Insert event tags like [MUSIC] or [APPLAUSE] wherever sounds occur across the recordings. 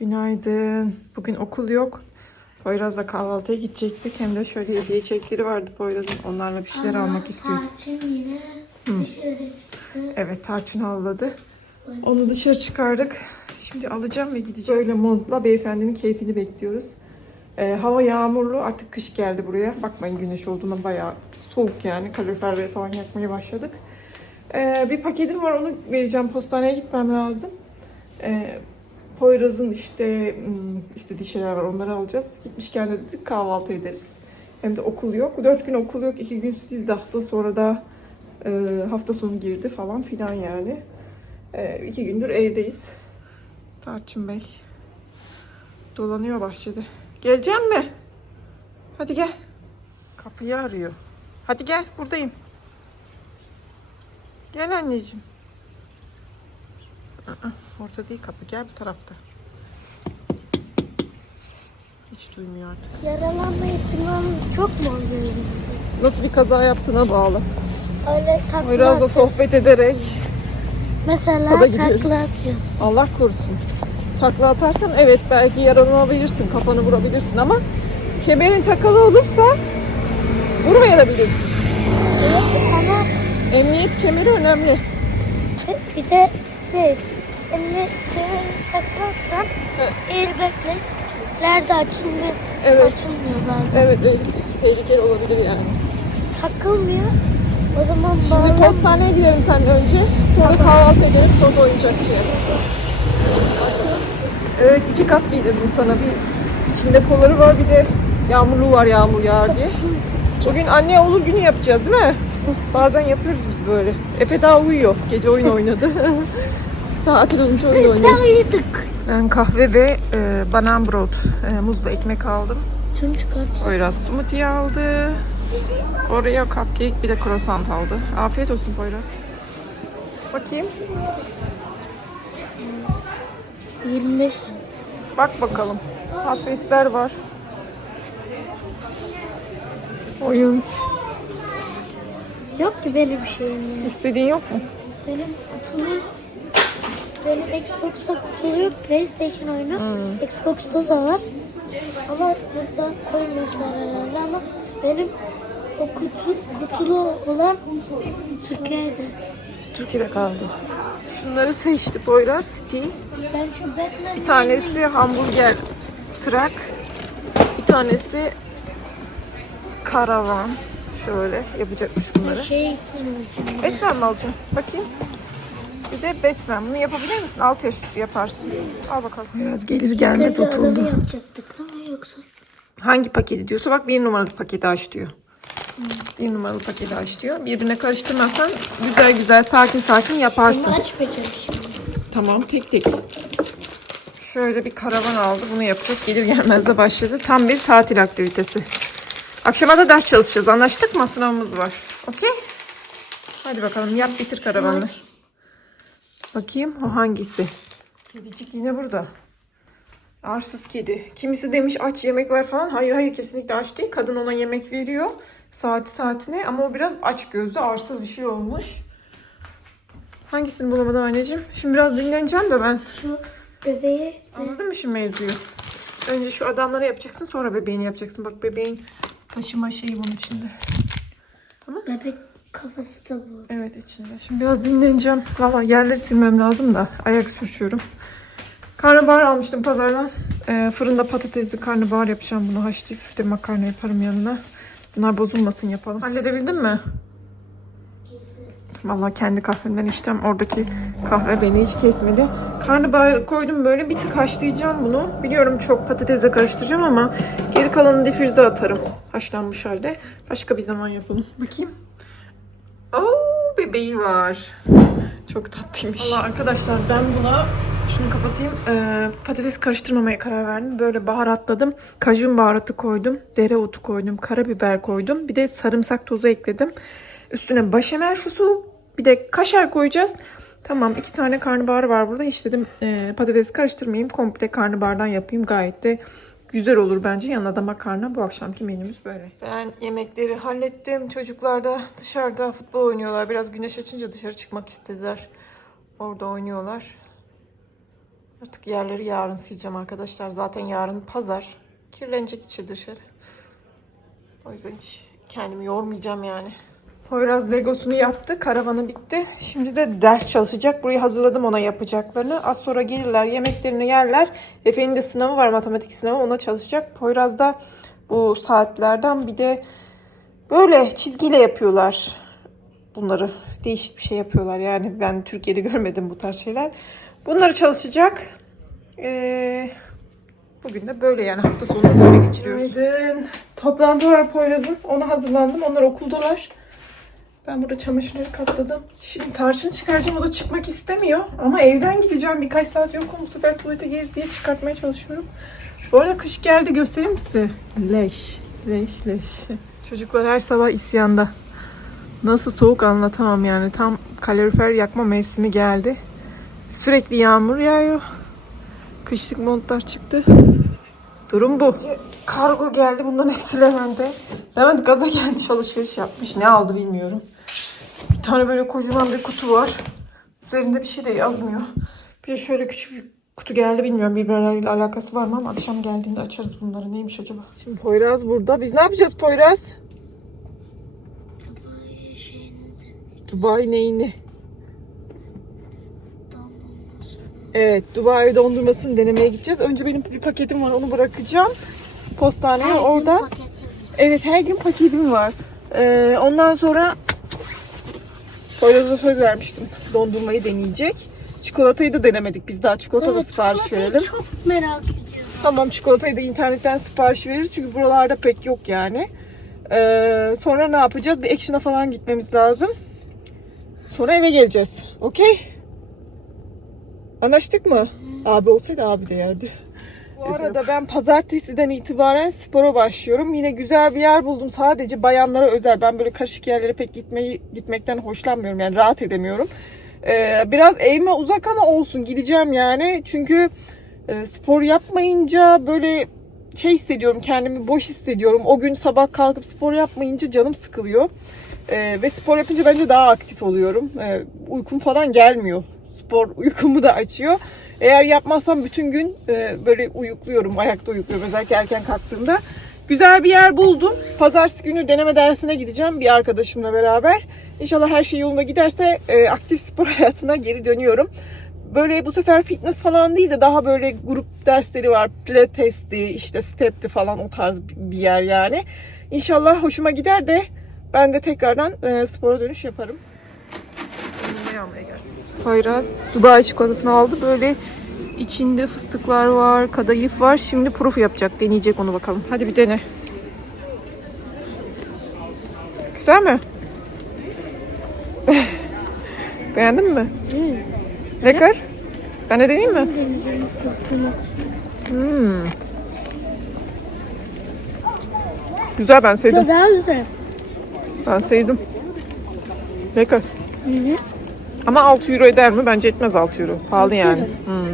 Günaydın. Bugün okul yok. Poyraz'la kahvaltıya gidecektik. Hem de şöyle hediye çekleri vardı Poyraz'ın. Onlarla bir şeyler almak istiyor. Tarçın yine dışarı çıktı. Evet tarçın avladı. Onu dışarı çıkardık. Şimdi alacağım ve gideceğiz. Böyle montla beyefendinin keyfini bekliyoruz. Ee, hava yağmurlu. Artık kış geldi buraya. Bakmayın güneş olduğuna bayağı soğuk yani. Kaloriferleri falan yakmaya başladık. Ee, bir paketim var onu vereceğim. Postaneye gitmem lazım. Ee, Poyraz'ın işte hmm, istediği şeyler var. Onları alacağız. Gitmişken de dedik kahvaltı ederiz. Hem de okul yok. Dört gün okul yok. iki gün sildi hafta. Sonra da e, hafta sonu girdi falan filan yani. E, iki gündür evdeyiz. Tarçın Bey dolanıyor bahçede. Gelecek mi? Hadi gel. Kapıyı arıyor. Hadi gel buradayım. Gel anneciğim. Aa, orada değil kapı. Gel bu tarafta. Hiç duymuyor artık. Yaralanma ihtimali çok mu oluyor? Nasıl bir kaza yaptığına bağlı. Öyle takla Biraz da atıyorsun. sohbet ederek Mesela gidiyoruz. takla atıyorsun. Allah korusun. Takla atarsan evet belki yaralanabilirsin, kafanı vurabilirsin ama kemerin takılı olursa vurmayabilirsin. Evet ama Emniyet kemeri önemli. bir de şey, emniyet kemeri takmazsan airbagler de açılmıyor. Evet. Açılmıyor bazen. Evet, evet. Tehlikeli olabilir yani. Takılmıyor. O zaman Şimdi bağlam- postaneye gidelim seninle önce. Sonra kahvaltı edelim, sonra oyuncak şey. Evet, iki kat giydirdim sana. Bir içinde kolları var, bir de yağmurluğu var yağmur yağar diye. Bugün anne oğul günü yapacağız değil mi? Bazen yapıyoruz biz böyle. Efe daha uyuyor. Gece oyun oynadı. [LAUGHS] Tatil olunca oyun. Ben kahve ve e, banan brot, e, muzlu ekmek aldım. Şunu çıkart. Poyraz smoothie aldı. Oraya cupcake bir de croissant aldı. Afiyet olsun Poyraz. Bakayım. 25. Bak bakalım. Patatesler var. Oyun. Yok ki benim şeyim. ya. İstediğin yok mu? Benim kutulu benim Xbox'ta kutulu yok. PlayStation oyunu. Xbox'ta da var. Ama burada koymuşlar herhalde ama benim o kutu, kutulu olan Türkiye'de. Türkiye'de kaldı. Şunları seçti Poyraz City. Ben şu Batman Bir tanesi hamburger trak. Bir tanesi karavan. Şöyle yapacakmış bunları. şey. Batman mi alacaksın? Bakayım. Bir de Batman. Bunu yapabilir misin? 6 yaş üstü yaparsın. Al bakalım. Biraz gelir gelmez adamı oturdu. yapacaktık ama yoksa. Hangi paketi diyorsa bak bir numaralı paketi aç diyor. Bir numaralı paketi aç diyor. Birbirine karıştırmazsan güzel güzel sakin sakin yaparsın. Bunu açmayacağım şimdi. Tamam tek tek. Şöyle bir karavan aldı. Bunu yapacak. Gelir gelmez de başladı. Tam bir tatil aktivitesi. Akşama da ders çalışacağız. Anlaştık mı? Sınavımız var. Okey? Hadi bakalım yap bitir karavanı. Bakayım o hangisi? Kedicik yine burada. Arsız kedi. Kimisi demiş aç yemek ver falan. Hayır hayır kesinlikle aç değil. Kadın ona yemek veriyor. Saati saatine ama o biraz aç gözlü arsız bir şey olmuş. Hangisini bulamadım anneciğim? Şimdi biraz dinleneceğim de ben. Şu bebeği Anladın mı şu mevzuyu? Önce şu adamları yapacaksın sonra bebeğini yapacaksın. Bak bebeğin taşıma şeyi bunun içinde. bebek kafası da bu. Evet içinde. Şimdi biraz dinleneceğim. Valla yerleri silmem lazım da ayak sürçüyorum. Karnabahar almıştım pazardan. Ee, fırında patatesli karnabahar yapacağım bunu haşlayıp de makarna yaparım yanına. Bunlar bozulmasın yapalım. Halledebildin mi? Vallahi kendi kahvemden içtim. Oradaki kahve beni hiç kesmedi. Karnabahar koydum böyle bir tık haşlayacağım bunu. Biliyorum çok patatesle karıştıracağım ama geri kalanını difrize atarım. Haşlanmış halde. Başka bir zaman yapalım. Bakayım. Oo bebeği var. Çok tatlıymış. Valla arkadaşlar ben buna şunu kapatayım. Ee, patates karıştırmamaya karar verdim. Böyle baharatladım. Kajun baharatı koydum. Dereotu koydum. Karabiber koydum. Bir de sarımsak tozu ekledim. Üstüne başamel sosu. Bir de kaşar koyacağız. Tamam iki tane karnabahar var burada. Hiç dedim e, patates karıştırmayayım. Komple karnabahardan yapayım. Gayet de güzel olur bence. Yanına da makarna. Bu akşamki menümüz böyle. Ben yemekleri hallettim. Çocuklar da dışarıda futbol oynuyorlar. Biraz güneş açınca dışarı çıkmak istediler. Orada oynuyorlar. Artık yerleri yarın sileceğim arkadaşlar. Zaten yarın pazar. Kirlenecek içi dışarı. O yüzden hiç kendimi yormayacağım yani. Poyraz Legosunu yaptı. Karavanı bitti. Şimdi de ders çalışacak. Burayı hazırladım ona yapacaklarını. Az sonra gelirler. Yemeklerini yerler. Efe'nin de sınavı var. Matematik sınavı. Ona çalışacak. Poyraz da bu saatlerden bir de böyle çizgiyle yapıyorlar bunları. Değişik bir şey yapıyorlar. Yani ben Türkiye'de görmedim bu tarz şeyler. Bunları çalışacak. Ee, bugün de böyle yani hafta sonunu böyle geçiriyoruz. Günaydın. Toplantı var Poyraz'ın. Ona hazırlandım. Onlar okuldalar. Ben burada çamaşırları katladım. Şimdi tarçın çıkaracağım. O da çıkmak istemiyor. Ama evden gideceğim. Birkaç saat yok. Bu sefer tuvalete gelir diye çıkartmaya çalışıyorum. Bu arada kış geldi. Göstereyim size? Leş. Leş leş. Çocuklar her sabah isyanda. Nasıl soğuk anlatamam yani. Tam kalorifer yakma mevsimi geldi. Sürekli yağmur yağıyor. Kışlık montlar çıktı. Durum bu. Kargo geldi. Bunların hepsi Levent'e. Levent gaza gelmiş alışveriş yapmış. Ne aldı bilmiyorum. Bir tane böyle kocaman bir kutu var. Üzerinde bir şey de yazmıyor. Bir şöyle küçük bir kutu geldi bilmiyorum birbirleriyle alakası var mı ama akşam geldiğinde açarız bunları. Neymiş acaba? Şimdi Poyraz burada. Biz ne yapacağız Poyraz? Dubai neyini? Evet, Dubai dondurmasını denemeye gideceğiz. Önce benim bir paketim var, onu bırakacağım. Postaneye oradan. Evet, her gün paketim var. Ee, ondan sonra Poyraz'a söz vermiştim. Dondurmayı deneyecek. Çikolatayı da denemedik. Biz daha çikolata da sipariş verelim. Çok merak ediyorum. Tamam çikolatayı da internetten sipariş veririz. Çünkü buralarda pek yok yani. Ee, sonra ne yapacağız? Bir Action'a falan gitmemiz lazım. Sonra eve geleceğiz. Okey? Anlaştık mı? Abi olsaydı abi de yerdi. Bu arada ben pazartesiden itibaren spora başlıyorum. Yine güzel bir yer buldum. Sadece bayanlara özel. Ben böyle karışık yerlere pek gitmeyi gitmekten hoşlanmıyorum. Yani rahat edemiyorum. Ee, biraz evime uzak ama olsun. Gideceğim yani. Çünkü e, spor yapmayınca böyle şey hissediyorum. Kendimi boş hissediyorum. O gün sabah kalkıp spor yapmayınca canım sıkılıyor. Ee, ve spor yapınca bence daha aktif oluyorum. Ee, uykum falan gelmiyor. Spor uykumu da açıyor. Eğer yapmazsam bütün gün e, böyle uyukluyorum, ayakta uyukluyorum özellikle erken kalktığımda. Güzel bir yer buldum. Pazartesi günü deneme dersine gideceğim bir arkadaşımla beraber. İnşallah her şey yolunda giderse e, aktif spor [LAUGHS] hayatına geri dönüyorum. Böyle bu sefer fitness falan değil de daha böyle grup dersleri var. Pilates'ti, işte step'ti falan o tarz bir yer yani. İnşallah hoşuma gider de ben de tekrardan e, spora dönüş yaparım. Poyraz Dubai çikolatasını aldı. Böyle içinde fıstıklar var, kadayıf var. Şimdi proof yapacak. Deneyecek onu bakalım. Hadi bir dene. Güzel mi? [LAUGHS] Beğendin mi? Ne kadar? Ben de deneyeyim mi? Hmm. Güzel ben sevdim. Güzel. Ben sevdim. Ne kadar? Hı hı. Ama 6 euro eder mi? Bence etmez 6 euro. Pahalı yani. euro. Hmm.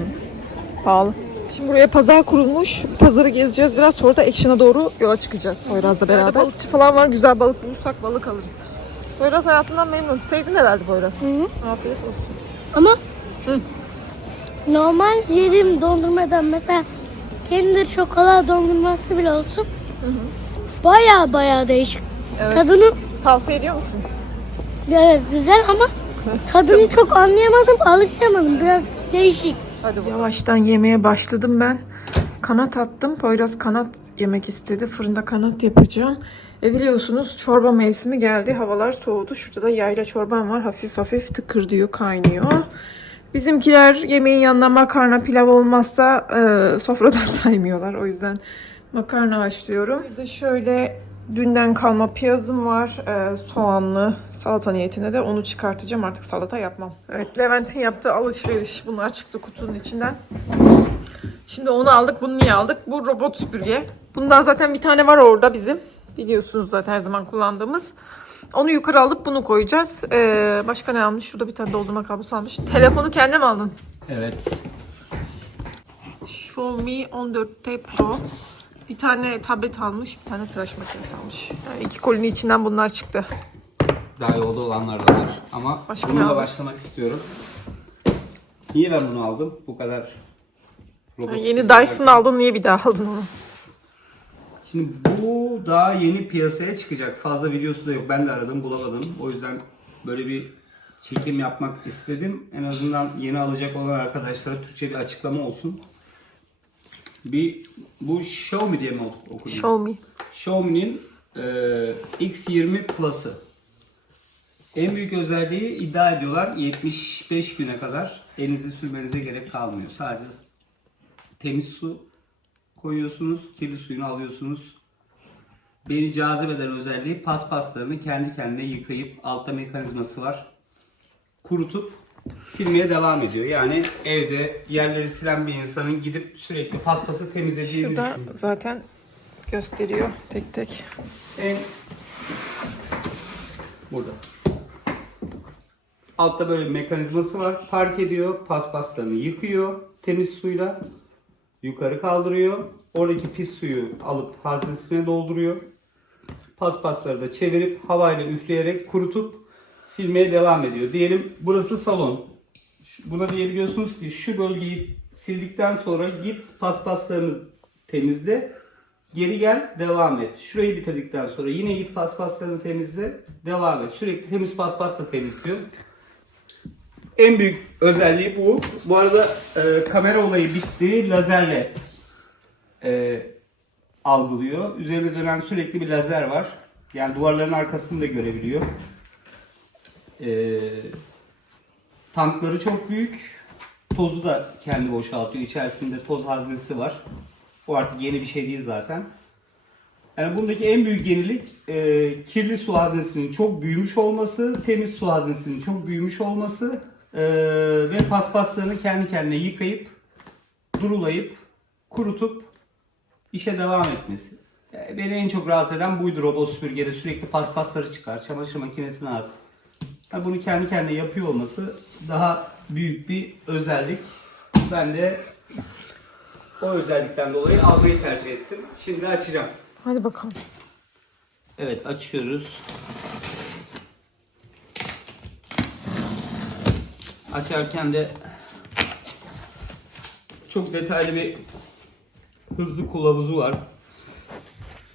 Pahalı. Şimdi buraya pazar kurulmuş. Pazarı gezeceğiz biraz. Sonra da Action'a doğru yola çıkacağız Poyraz'la beraber. balıkçı falan var. Güzel balık bulursak balık alırız. Poyraz hayatından memnun. Sevdin herhalde Poyraz. Hı hı. Afiyet olsun. Ama Hı. normal yediğim dondurmadan mesela kendi şokolat dondurması bile olsun. Baya baya değişik. Evet. Tadını Tavsiye ediyor musun? evet güzel ama [LAUGHS] tadını çok anlayamadım, alışamadım. Biraz değişik. Hadi Yavaştan yemeye başladım ben. Kanat attım. Poyraz kanat yemek istedi. Fırında kanat yapacağım. E biliyorsunuz çorba mevsimi geldi. Havalar soğudu. Şurada da yayla çorbam var. Hafif hafif tıkır diyor, kaynıyor. Bizimkiler yemeğin yanına makarna pilav olmazsa e, sofradan [LAUGHS] saymıyorlar. O yüzden makarna haşlıyorum. Bir de şöyle dünden kalma piyazım var. E, soğanlı salata niyetine de onu çıkartacağım. Artık salata yapmam. Evet Levent'in yaptığı alışveriş. Bunlar çıktı kutunun içinden. Şimdi onu aldık. Bunu niye aldık? Bu robot süpürge. Bundan zaten bir tane var orada bizim. Biliyorsunuz zaten her zaman kullandığımız. Onu yukarı alıp bunu koyacağız. Ee, başka ne almış? Şurada bir tane doldurma kablosu almış. Telefonu kendin mi aldın? Evet. Xiaomi 14T Pro. Bir tane tablet almış, bir tane tıraş makinesi almış. Yani iki kolinin içinden bunlar çıktı. Daha yolda olanlar da var. Ama Başka ne bununla aldın? başlamak istiyorum. Niye ben bunu aldım? Bu kadar Robot yeni Dyson aldın niye bir daha aldın onu? Şimdi bu daha yeni piyasaya çıkacak. Fazla videosu da yok. Ben de aradım bulamadım. O yüzden böyle bir çekim yapmak istedim. En azından yeni alacak olan arkadaşlara Türkçe bir açıklama olsun. Bir bu Xiaomi diye mi? Show me. Xiaomi'nin e, X20 Plus'ı. En büyük özelliği iddia ediyorlar 75 güne kadar elinizi sürmenize gerek kalmıyor. Sadece temiz su koyuyorsunuz, kirli suyunu alıyorsunuz. Beni cazip eden özelliği paspaslarını kendi kendine yıkayıp altta mekanizması var. Kurutup silmeye devam ediyor. Yani evde yerleri silen bir insanın gidip sürekli paspası temizlediğini Şurada düşünün. zaten gösteriyor tek tek. En burada. Altta böyle bir mekanizması var. Park ediyor, paspaslarını yıkıyor temiz suyla. Yukarı kaldırıyor. Oradaki pis suyu alıp haznesine dolduruyor. Paspasları da çevirip havayla üfleyerek kurutup silmeye devam ediyor. Diyelim burası salon. Buna diyebiliyorsunuz ki şu bölgeyi sildikten sonra git paspaslarını temizle. Geri gel, devam et. Şurayı bitirdikten sonra yine git paspaslarını temizle, devam et. Sürekli temiz paspasla temizliyor. En büyük özelliği bu. Bu arada e, kamera olayı bitti. Lazerle e, algılıyor. Üzerinde dönen sürekli bir lazer var. Yani duvarların arkasını da görebiliyor. E, tankları çok büyük. Tozu da kendi boşaltıyor. İçerisinde toz haznesi var. Bu artık yeni bir şey değil zaten. Yani bundaki en büyük yenilik e, kirli su haznesinin çok büyümüş olması, temiz su haznesinin çok büyümüş olması e, ve paspaslarını kendi kendine yıkayıp, durulayıp, kurutup işe devam etmesi. Yani beni en çok rahatsız eden buydu robot süpürgede sürekli paspasları çıkar, çamaşır makinesine at. Yani bunu kendi kendine yapıyor olması daha büyük bir özellik. Ben de o özellikten dolayı almayı tercih ettim. Şimdi açacağım. Hadi bakalım. Evet açıyoruz. Açarken de çok detaylı bir hızlı kılavuzu var.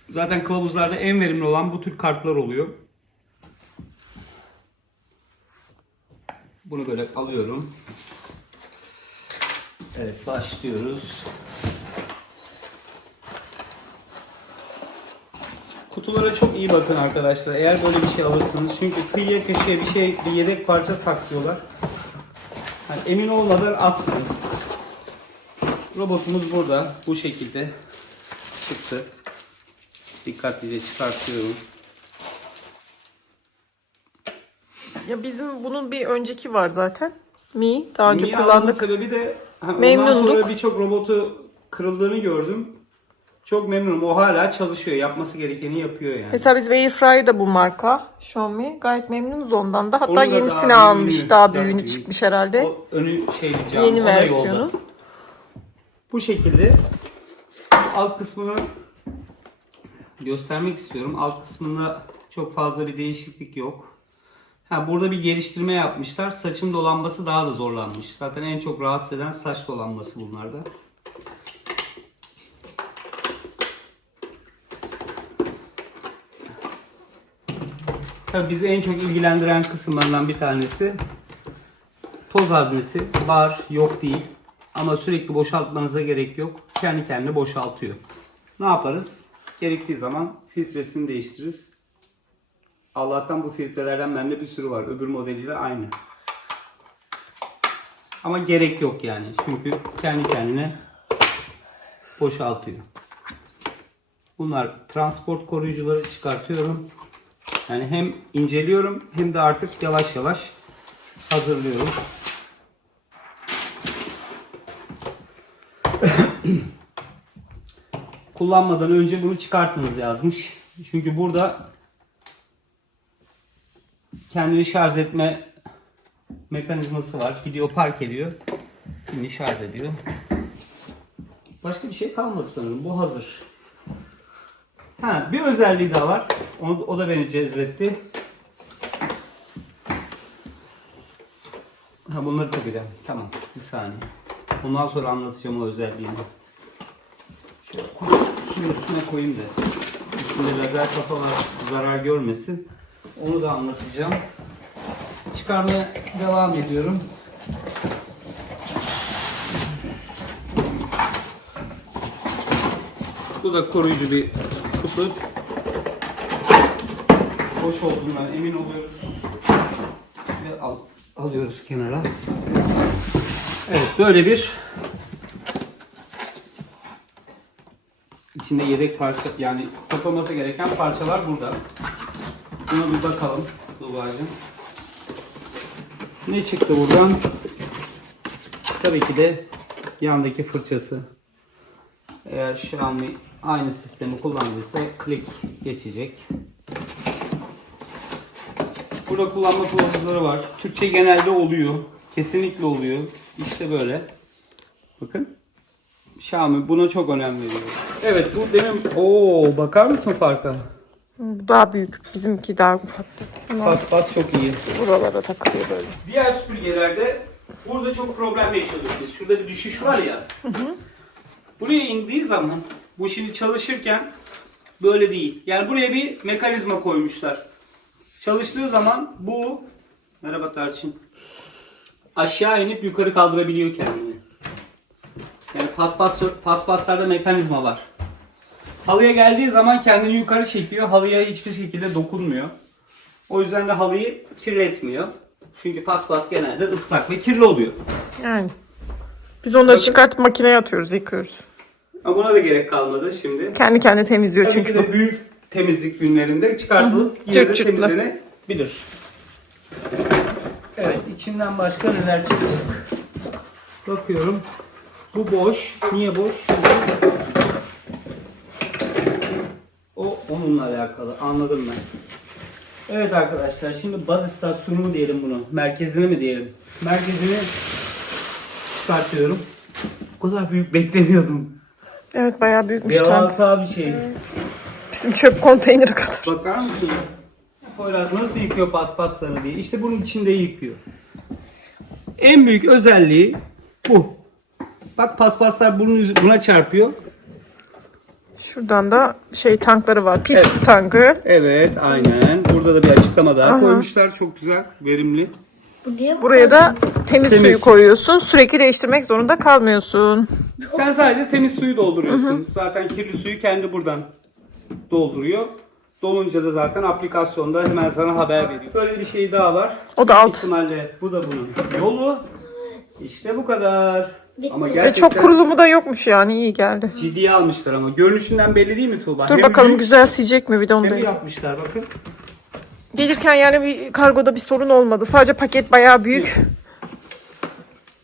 Zaten kılavuzlarda en verimli olan bu tür kartlar oluyor. Bunu böyle alıyorum. Evet başlıyoruz. Kutulara çok iyi bakın arkadaşlar. Eğer böyle bir şey alırsanız. Çünkü kıyıya köşeye bir şey, bir yedek parça saklıyorlar. Yani emin olmadan atmayın. Robotumuz burada. Bu şekilde çıktı. Dikkatlice çıkartıyorum. Ya bizim bunun bir önceki var zaten. Mi. Daha önce almamın kullandık. sebebi de ha, ondan Memnunduk. sonra birçok robotu kırıldığını gördüm. Çok memnunum. O hala çalışıyor. Yapması gerekeni yapıyor yani. Mesela biz Airfryer da bu marka. Xiaomi. Gayet memnunuz ondan da. Hatta Onun da yenisini daha almış. büyüğünü, daha daha büyüğünü büyüğü. çıkmış herhalde. O önü şeyli cam. Yeni o da yolda. versiyonu. Bu şekilde alt kısmını göstermek istiyorum. Alt kısmında çok fazla bir değişiklik yok. Ha, burada bir geliştirme yapmışlar. Saçın dolanması daha da zorlanmış. Zaten en çok rahatsız eden saç dolanması bunlarda. Tabii bizi en çok ilgilendiren kısımlarından bir tanesi toz haznesi. Var, yok değil. Ama sürekli boşaltmanıza gerek yok. Kendi kendine boşaltıyor. Ne yaparız? Gerektiği zaman filtresini değiştiririz. Allah'tan bu filtrelerden bende bir sürü var. Öbür modeliyle aynı. Ama gerek yok yani. Çünkü kendi kendine boşaltıyor. Bunlar transport koruyucuları çıkartıyorum. Yani hem inceliyorum hem de artık yavaş yavaş hazırlıyorum. [COUGHS] Kullanmadan önce bunu çıkartınız yazmış. Çünkü burada kendini şarj etme mekanizması var. Gidiyor park ediyor. Şimdi şarj ediyor. Başka bir şey kalmadı sanırım. Bu hazır. Ha, bir özelliği daha var. O, o da beni cezbetti. Ha bunları takacağım. Tamam. Bir saniye. Ondan sonra anlatacağım o özelliğini. Şöyle kutunun üstüne koyayım da. Üstünde lazer kafa var zarar görmesin. Onu da anlatacağım. Çıkarmaya devam ediyorum. Bu da koruyucu bir kutu. Boş olduğundan emin oluyoruz. Ve al, alıyoruz kenara. Evet böyle bir içinde yedek parça yani takılması gereken parçalar burada. Buna bir bakalım Tuğba'cığım. Ne çıktı buradan? Tabii ki de yandaki fırçası. Eğer Xiaomi aynı sistemi kullandıysa klik geçecek. Burada kullanma kılavuzları var. Türkçe genelde oluyor. Kesinlikle oluyor. İşte böyle. Bakın. Xiaomi buna çok önem veriyor. Evet bu benim... Oo bakar mısın farka? Bu daha büyük. Bizimki daha ufaktı. Ama Pas pas çok iyi. buralara takılıyor böyle. Diğer süpürgelerde burada çok problem yaşıyorduk biz. Şurada bir düşüş var ya. Buraya indiği zaman bu şimdi çalışırken böyle değil. Yani buraya bir mekanizma koymuşlar. Çalıştığı zaman bu merhaba Tarçın aşağı inip yukarı kaldırabiliyor kendini. Yani paspas paspaslarda mekanizma var. Halıya geldiği zaman kendini yukarı çekiyor. Halıya hiçbir şekilde dokunmuyor. O yüzden de halıyı kirletmiyor. Çünkü paspas genelde ıslak ve kirli oluyor. Yani. Biz onları Bakın. çıkartıp makineye atıyoruz, yıkıyoruz. Ama buna da gerek kalmadı şimdi. Kendi kendine temizliyor Tabii çünkü ki bu. de büyük temizlik günlerinde çıkartılıp yine de temizlenebilir. Evet, içinden başka neler çıkacak? Bakıyorum. Bu boş. Niye boş? Çünkü o onunla alakalı. Anladım ben. Evet arkadaşlar şimdi baz istasyonu mu diyelim bunu? Merkezini mi diyelim? Merkezini çıkartıyorum. O kadar büyük beklemiyordum. Evet bayağı büyükmüş tank. Devasa bir şey. Bizim çöp konteyneri kadar. Bakar mısın? Poyraz nasıl yıkıyor paspaslarını diye. İşte bunun içinde yıkıyor. En büyük özelliği bu. Bak paspaslar bunun buna çarpıyor. Şuradan da şey tankları var. Pis su tankı. Evet aynen. Burada da bir açıklama daha Aha. koymuşlar. Çok güzel, verimli. Bu niye bu Buraya da temiz, Temiz. suyu koyuyorsun. Sürekli değiştirmek zorunda kalmıyorsun. Sen sadece temiz suyu dolduruyorsun. Zaten kirli suyu kendi buradan dolduruyor. Dolunca da zaten aplikasyonda hemen sana haber veriyor. Böyle bir şey daha var. O da alt. ihtimalle bu da bunun yolu. İşte bu kadar. Ama Ve gerçekten çok kurulumu da yokmuş yani iyi geldi. ciddiye almışlar ama. Görünüşünden belli değil mi Tuğba? Dur Hem bakalım büyük güzel silecek mi bir de onu hem yapmışlar bakın. Gelirken yani bir kargoda bir sorun olmadı. Sadece paket bayağı büyük.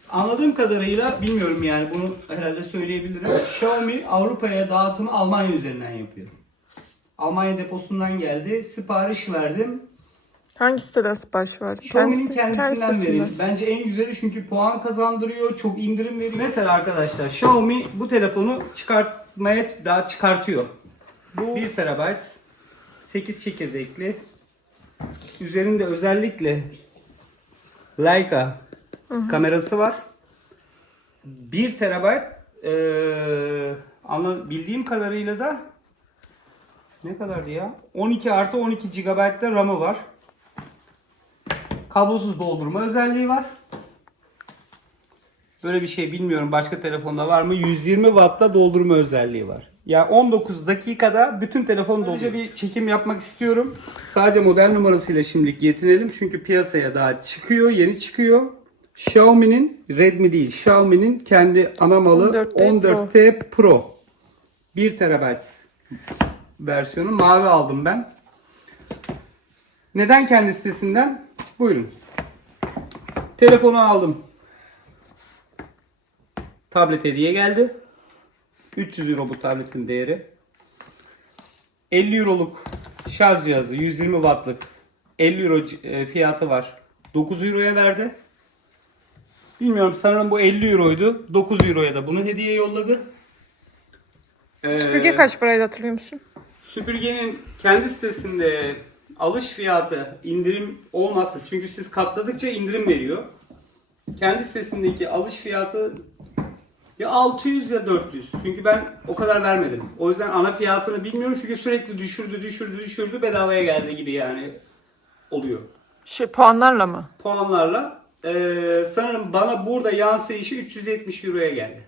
Anladığım kadarıyla bilmiyorum yani bunu herhalde söyleyebilirim. Xiaomi Avrupa'ya dağıtımı Almanya üzerinden yapıyor. Almanya deposundan geldi. Sipariş verdim. Hangi siteden sipariş verdin? Xiaomi'nin Kendisi- kendi kendisinden sitesinden. veriyor. Bence en güzeli çünkü puan kazandırıyor, çok indirim veriyor. Mesela arkadaşlar Xiaomi bu telefonu çıkartmaya daha çıkartıyor. Bu 1 TB 8 çekirdekli. Üzerinde özellikle Leica kamerası var. 1 TB eee anla, bildiğim kadarıyla da ne kadardı ya? 12 artı 12 GB da RAM'ı var. Kablosuz doldurma özelliği var. Böyle bir şey bilmiyorum başka telefonda var mı? 120 Watt'ta doldurma özelliği var. Yani 19 dakikada bütün telefon dolduruyor. bir çekim yapmak istiyorum. Sadece model numarasıyla şimdilik yetinelim. Çünkü piyasaya daha çıkıyor, yeni çıkıyor. Xiaomi'nin Redmi değil, Xiaomi'nin kendi ana malı 14T 14T Pro. 1 TB versiyonu mavi aldım ben. Neden kendi sitesinden? Buyurun. Telefonu aldım. Tablet hediye geldi. 300 euro bu tabletin değeri. 50 euroluk şarj cihazı 120 wattlık 50 euro e, fiyatı var. 9 euroya verdi. Bilmiyorum sanırım bu 50 euroydu. 9 euroya da bunu hediye yolladı. Süpürge Ee, kaç paraydı hatırlıyor musun? Süpürgenin kendi sitesinde alış fiyatı indirim olmazsa çünkü siz katladıkça indirim veriyor. Kendi sitesindeki alış fiyatı Ya 600 ya 400. Çünkü ben o kadar vermedim. O yüzden ana fiyatını bilmiyorum çünkü sürekli düşürdü, düşürdü, düşürdü bedavaya geldi gibi yani oluyor. Şey puanlarla mı? Puanlarla eee, sanırım bana burada yan sayışı 370 euroya geldi.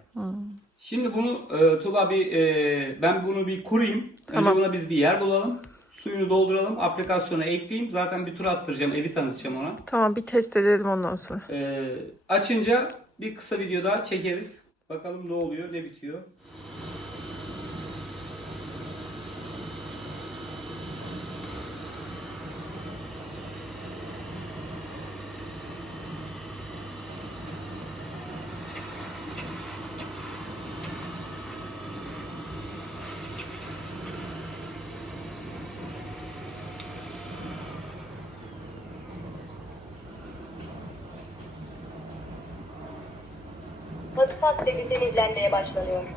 Şimdi bunu e, Tuba bir e, ben bunu bir kurayım. Tamam. Önce buna biz bir yer bulalım. Suyunu dolduralım. Aplikasyona ekleyeyim. Zaten bir tur attıracağım. Evi tanıtacağım ona. Tamam bir test edelim ondan sonra. E, açınca bir kısa video daha çekeriz. Bakalım ne oluyor, ne bitiyor. Temizlenmeye başlanıyor.